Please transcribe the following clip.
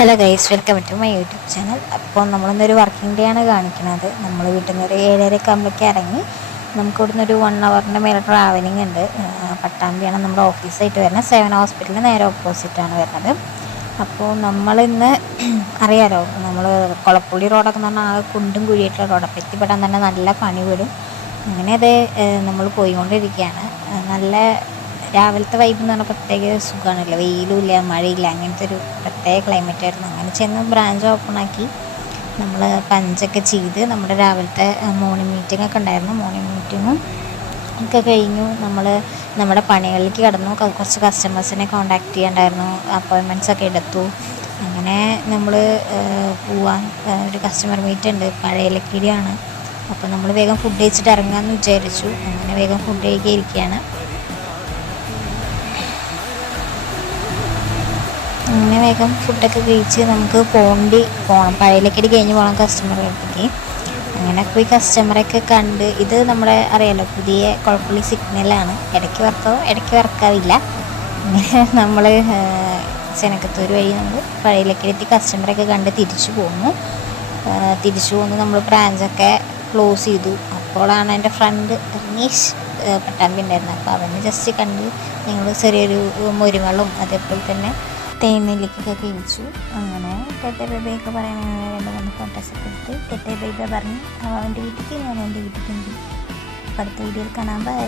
Hello guys, welcome to my YouTube channel. അപ്പോൾ നമ്മളിന്നൊരു working day ആണ് കാണിക്കുന്നത്. നമ്മൾ വീട്ടിൽ നിന്ന് ഒരു 7:30 ആകുമ്പോഴേക്ക് ഇറങ്ങി നമുക്ക് ഇവിടുന്ന് ഒരു 1 ഹവറിൻ്റെ മേലെ ട്രാവലിംഗ് ഉണ്ട്. പട്ടാമ്പിയാണ് നമ്മുടെ ഓഫീസായിട്ട് വരുന്നത്. സേവന ഹോസ്പിറ്റലിന് നേരെ ഓപ്പോസിറ്റാണ് വരുന്നത്. അപ്പോൾ നമ്മളിന്ന് അറിയാലോ, നമ്മൾ കൊളപ്പുള്ളി റോഡൊക്കെ എന്ന് പറഞ്ഞാൽ ആ കുണ്ടും കുഴിയായിട്ടുള്ള റോഡൊക്കെ എത്തിപ്പെടാൻ തന്നെ നല്ല പണി വിടും. അങ്ങനെ അത് നമ്മൾ പോയിക്കൊണ്ടിരിക്കുകയാണ്. നല്ല രാവിലത്തെ വൈബ് എന്ന് പറഞ്ഞാൽ പ്രത്യേക സുഖമാണല്ലോ, വെയിലുമില്ല മഴയില്ല, അങ്ങനത്തെ ഒരു പ്രത്യേക ക്ലൈമറ്റ് ആയിരുന്നു. അങ്ങനെ ചെന്ന് ബ്രാഞ്ച് ഓപ്പണാക്കി നമ്മൾ പഞ്ചൊക്കെ ചെയ്ത് നമ്മുടെ രാവിലത്തെ മോർണിംഗ് മീറ്റിംഗ് ഒക്കെ ഉണ്ടായിരുന്നു. മോർണിംഗ് മീറ്റിങ്ങും ഒക്കെ കഴിഞ്ഞു. നമ്മുടെ പണികളിലേക്ക് കടന്നു. കുറച്ച് കസ്റ്റമേഴ്സിനെ കോൺടാക്ട് ചെയ്യാണ്ടായിരുന്നു, അപ്പോയിൻമെൻറ്റ്സ് ഒക്കെ എടുത്തു. അങ്ങനെ നമ്മൾ പോവാൻ ഒരു കസ്റ്റമർ മീറ്റ് ഉണ്ട്, പഴയലക്കിടിയാണ്. അപ്പോൾ നമ്മൾ വേഗം ഫുഡ് കഴിച്ചിട്ട് ഇറങ്ങാമെന്ന് വിചാരിച്ചു. അങ്ങനെ വേഗം ഫുഡ് കഴിക്കാൻ ഇരിക്കുകയാണ്. അങ്ങനെ വേഗം ഫുഡൊക്കെ കഴിച്ച് നമുക്ക് പോകണം, പഴയലക്കടി കഴിഞ്ഞ് പോകണം കസ്റ്റമറുടെ അടുത്തേക്ക്. അങ്ങനെ പോയി കസ്റ്റമറൊക്കെ കണ്ട്, ഇത് നമ്മുടെ അറിയാലോ പുതിയ കുഴപ്പമില്ല സിഗ്നലാണ്, ഇടയ്ക്ക് വർക്കാവും ഇടയ്ക്ക് വർക്കാവില്ല. അങ്ങനെ നമ്മൾ ചെനക്കത്തൂർ വഴി നമ്മൾ പഴയലക്കടി എത്തി കസ്റ്റമറൊക്കെ കണ്ട് തിരിച്ചു പോന്നു. നമ്മൾ ബ്രാഞ്ചൊക്കെ ക്ലോസ് ചെയ്തു. അപ്പോഴാണ് എൻ്റെ ഫ്രണ്ട് റനീഷ് പട്ടാമ്പി ഉണ്ടായിരുന്നത്. അപ്പോൾ അവനെ ജസ്റ്റ് കണ്ട് ഞങ്ങൾ ചെറിയൊരു മുരുങ്ങളും അതേപോലെ തന്നെ തേനിലേക്കൊക്കെ കഴിച്ചു. അങ്ങനെ ടെറ്റേ ബേബിയൊക്കെ പറയാൻ 2-3 ഫോട്ടോസൊക്കെ എടുത്ത് ടെറ്റേ ബേബി പറഞ്ഞ് അവൻ്റെ വീട്ടിലേക്ക് ഞാൻ എൻ്റെ വീട്ടിലേക്ക്. അടുത്ത വീഡിയോയിൽ കാണാൻ ബൈ.